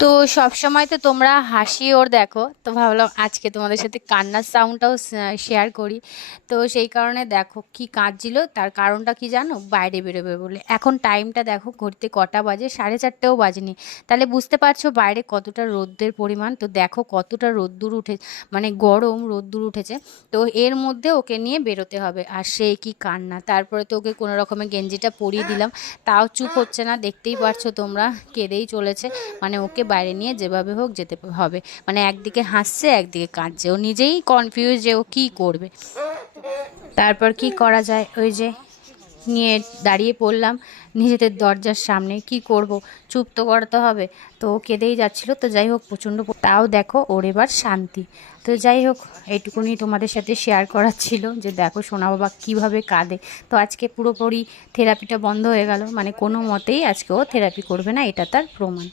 তো সব সময় তো তোমরা হাসি ওর দেখো, তো ভাবলাম আজকে তোমাদের সাথে কান্নার সাউন্ডটাও শেয়ার করি। তো সেই কারণে দেখো কি কাঁদছিল, তার কারণটা কি জানো, বাইরে বেরোবে বলে। এখন টাইমটা দেখো ঘড়িতে কটা বাজে, 4:30ও বাজেনি। তাহলে বুঝতে পারছো বাইরে কতটা রোদ্রের পরিমাণ। তো দেখো কতটা রোদ্দুর উঠে, মানে গরম রোদ্দুর উঠেছে। তো এর মধ্যে ওকে নিয়ে বেরোতে হবে, আর সে কি কান্না। তারপরে তো ওকে কোনো রকমে গেঞ্জিটা পরিয়ে দিলাম, তাও চুপ হচ্ছে না, দেখতেই পারছো তোমরা, কেঁদেই চলেছে। মানে ওকে বাইরে নিয়ে যেভাবে হোক যেতে হবে। মানে একদিকে হাসছে একদিকে কাঁদছে, ও নিজেই কনফিউজ যে ও কী করবে। তারপর কি করা যায়, ওই যে নিয়ে দাঁড়িয়ে পড়লাম নিজেদের দরজার সামনে। কি করব, চুপ তো করাতে হবে। তো ও কেঁদেই যাচ্ছিল, তো যাই হোক প্রচণ্ড, তাও দেখো ওর এবার শান্তি। তো যাই হোক, এইটুকুনি তোমাদের সাথে শেয়ার করার ছিল, যে দেখো সোনা বাবা কীভাবে কাঁদে। তো আজকে পুরোপুরি থেরাপিটা বন্ধ হয়ে গেল, মানে কোনো মতেই আজকে ও থেরাপি করবে না, এটা তার প্রমাণ।